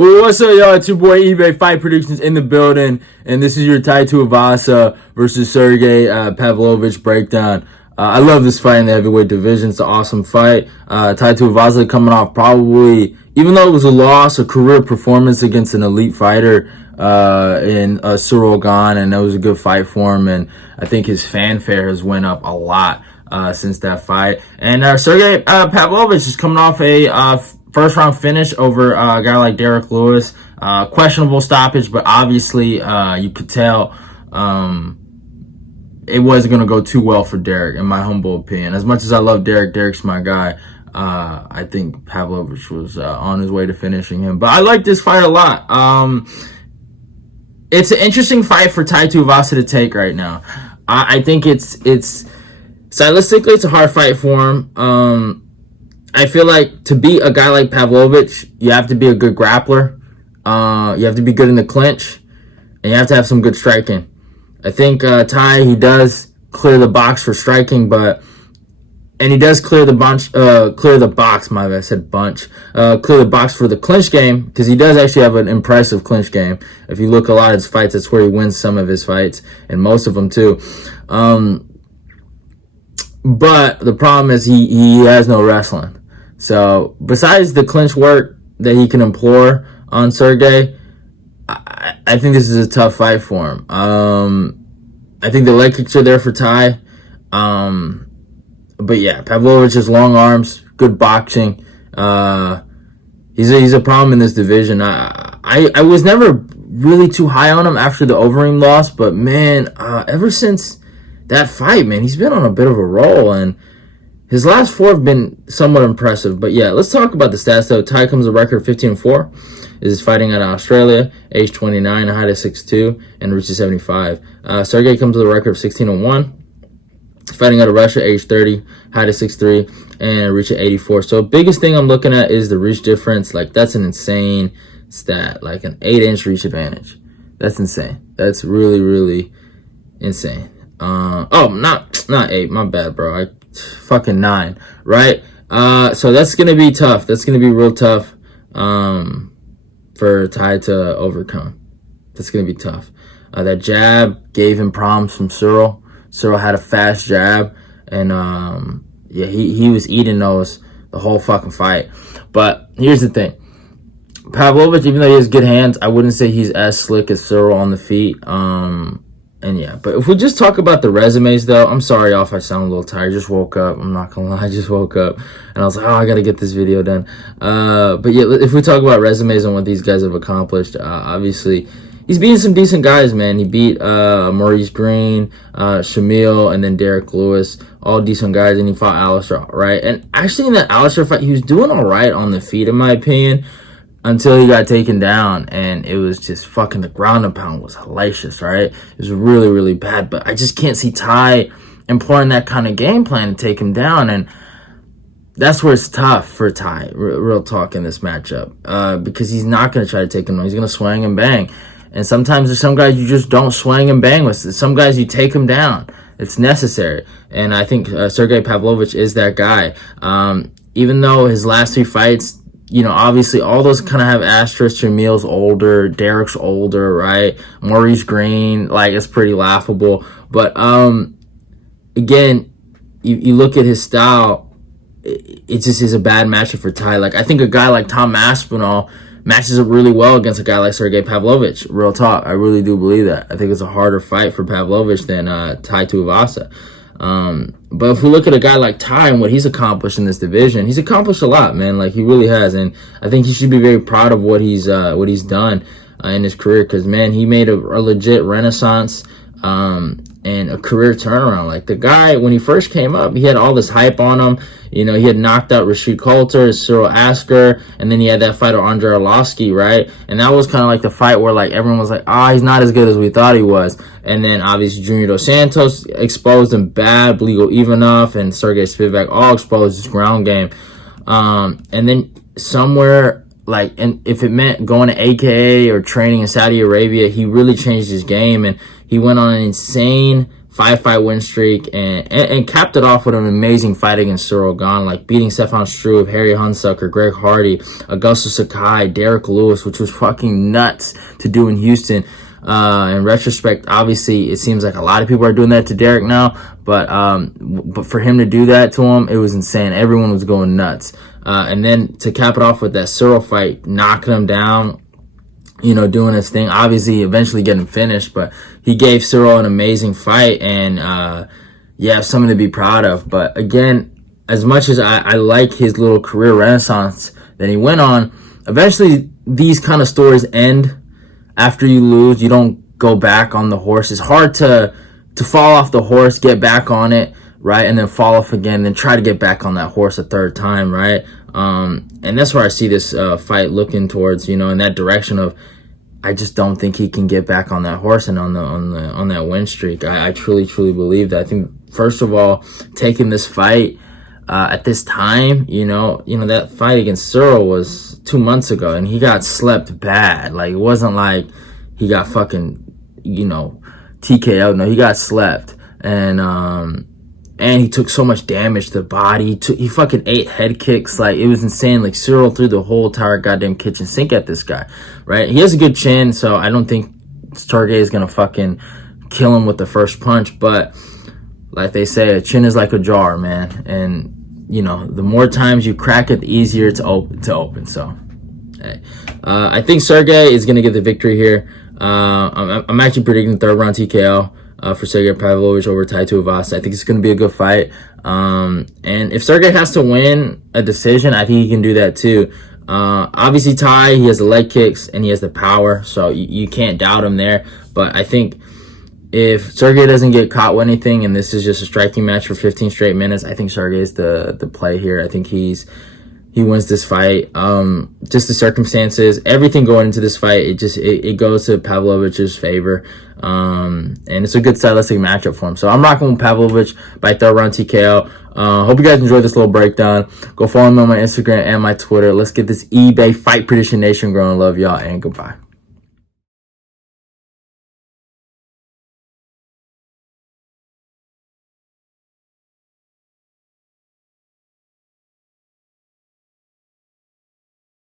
What's up, y'all? It's your boy eBay Fight Predictions in the building, and this is your Tai Tuivasa versus Sergei Pavlovich breakdown. I love this fight in the heavyweight division. It's an awesome fight. Tai Tuivasa coming off probably, even though it was a loss, a career performance against an elite fighter in Cyril Gane, and that was a good fight for him. And I think his fanfare has went up a lot since that fight. And Sergei Pavlovich is coming off a first round finish over a guy like Derek Lewis. Questionable stoppage, but obviously you could tell it wasn't going to go too well for Derek, in my humble opinion. As much as I love Derek, Derek's my guy. I think Pavlovich was on his way to finishing him. But I like this fight a lot. It's an interesting fight for Tai Tuivasa to take right now. I think it's stylistically, it's a hard fight for him. I feel like to beat a guy like Pavlovich, you have to be a good grappler. You have to be good in the clinch, and you have to have some good striking. I think Tai, he does clear the box for striking, and he does clear the box. Clear the box for the clinch game, because he does actually have an impressive clinch game. If you look a lot of his fights, that's where he wins some of his fights, and most of them too. But the problem is he has no wrestling. So besides the clinch work that he can employ on Sergei, I think this is a tough fight for him. I think the leg kicks are there for Tai. But yeah, Pavlovich has long arms, good boxing. He's a problem in this division. I was never really too high on him after the Overeem loss, but man, ever since that fight, man, he's been on a bit of a roll, and his last four have been somewhat impressive. But yeah, let's talk about the stats though. Tai comes a record 15-4. Is fighting out of Australia, age 29, height of 6'2", and reaches 75. Sergei comes with a record of 16-1. Fighting out of Russia, age 30, height of 6'3", and reaching 84. So biggest thing I'm looking at is the reach difference. Like, that's an insane stat. Like an 8-inch reach advantage. That's insane. That's really, really insane. Not 8. My bad, bro. Fucking 9. Right? So that's gonna be tough. That's gonna be real tough. For Tai to overcome. That's going to be tough. That jab gave him problems from Cyril. Cyril had a fast jab, and yeah, he was eating those the whole fucking fight. But here's the thing. Pavlovich, even though he has good hands, I wouldn't say he's as slick as Cyril on the feet. And yeah, but if we just talk about the resumes, though, I'm sorry y'all if I sound a little tired. I just woke up. I'm not gonna lie, I just woke up, and I was like, oh, I gotta get this video done. But yeah, if we talk about resumes and what these guys have accomplished, obviously, he's beaten some decent guys, man. He beat Maurice Green, Shamil, and then Derek Lewis, all decent guys, and he fought Alistair, right? And actually, in that Alistair fight, he was doing all right on the feet, in my opinion, until he got taken down, and it was just fucking, the ground and pound was hellacious, right? It was really, really bad, but I just can't see Tai employing that kind of game plan to take him down, and that's where it's tough for Tai, real talk, in this matchup, because he's not going to try to take him down. He's going to swing and bang, and sometimes there's some guys you just don't swing and bang with. Some guys you take them down. It's necessary, and I think Sergei Pavlovich is that guy. Even though his last 3 fights, you know, obviously all those kind of have asterisks. Jamil's older, Derek's older, right? Maurice Green, like, it's pretty laughable. But again, you look at his style, it just is a bad matchup for Tai. Like, I think a guy like Tom Aspinall matches up really well against a guy like Sergei Pavlovich. Real talk, I really do believe that. I think it's a harder fight for Pavlovich than Tai Tuivasa. But if we look at a guy like Tai and what he's accomplished in this division, he's accomplished a lot, man. Like, he really has, and I think he should be very proud of what he's done in his career, because man, he made a legit renaissance and a career turnaround. Like, the guy, when he first came up, he had all this hype on him. You know, he had knocked out Rashid Coulter, Cyril Asker, and then he had that fight with Andrei Arlovsky, right? And that was kind of like the fight where, like, everyone was like, he's not as good as we thought he was. And then, obviously, Junior Dos Santos exposed him bad, Bligo Ivanov, and Sergey Spivak all exposed his ground game. And then somewhere, like, and if it meant going to AKA or training in Saudi Arabia, he really changed his game, and he went on an insane 5-fight win streak, and capped it off with an amazing fight against Cyril Gane, like beating Stefan Struve, Harry Hunsucker, Greg Hardy, Augusto Sakai, Derek Lewis, which was fucking nuts to do in Houston. In retrospect, obviously, it seems like a lot of people are doing that to Derek now, but for him to do that to him, it was insane. Everyone was going nuts. And then to cap it off with that Cyril fight, knocking him down, you know, doing his thing, obviously eventually getting finished, but he gave Cyril an amazing fight, and yeah, something to be proud of. But again, as much as I like his little career renaissance that he went on, eventually these kind of stories end. After you lose, you don't go back on the horse. It's hard to fall off the horse, get back on it, right, and then fall off again, then try to get back on that horse a third time, right? And that's where I see this fight looking towards, you know, in that direction of, I just don't think he can get back on that horse and on that win streak. I truly believe that. I think, first of all, taking this fight at this time, you know that fight against Cyril was 2 months ago, and he got slept bad. Like, it wasn't like he got fucking, you know, TKO. No, he got slept, and he took so much damage to the body. He fucking ate head kicks. Like, it was insane. Like, Cyril threw the whole entire goddamn kitchen sink at this guy, right? He has a good chin, so I don't think Sergei is gonna fucking kill him with the first punch. But like they say, a chin is like a jar, man. And you know, the more times you crack it, the easier it's to open. So, hey, I think Sergei is gonna get the victory here. I'm actually predicting third round TKO for Sergei Pavlovich over Tai Tuivasa. I think it's gonna be a good fight. And if Sergei has to win a decision, I think he can do that too. Obviously, Tai, he has the leg kicks and he has the power, so you can't doubt him there. But I think if Sergei doesn't get caught with anything, and this is just a striking match for 15 straight minutes, I think Sergei is the play here. I think he wins this fight. Just the circumstances, everything going into this fight, it goes to Pavlovich's favor. And it's a good stylistic matchup for him. So I'm rocking with Pavlovich by third round TKO. Hope you guys enjoyed this little breakdown. Go follow me on my Instagram and my Twitter. Let's get this eBay Fight Prediction Nation growing. Love y'all, and goodbye.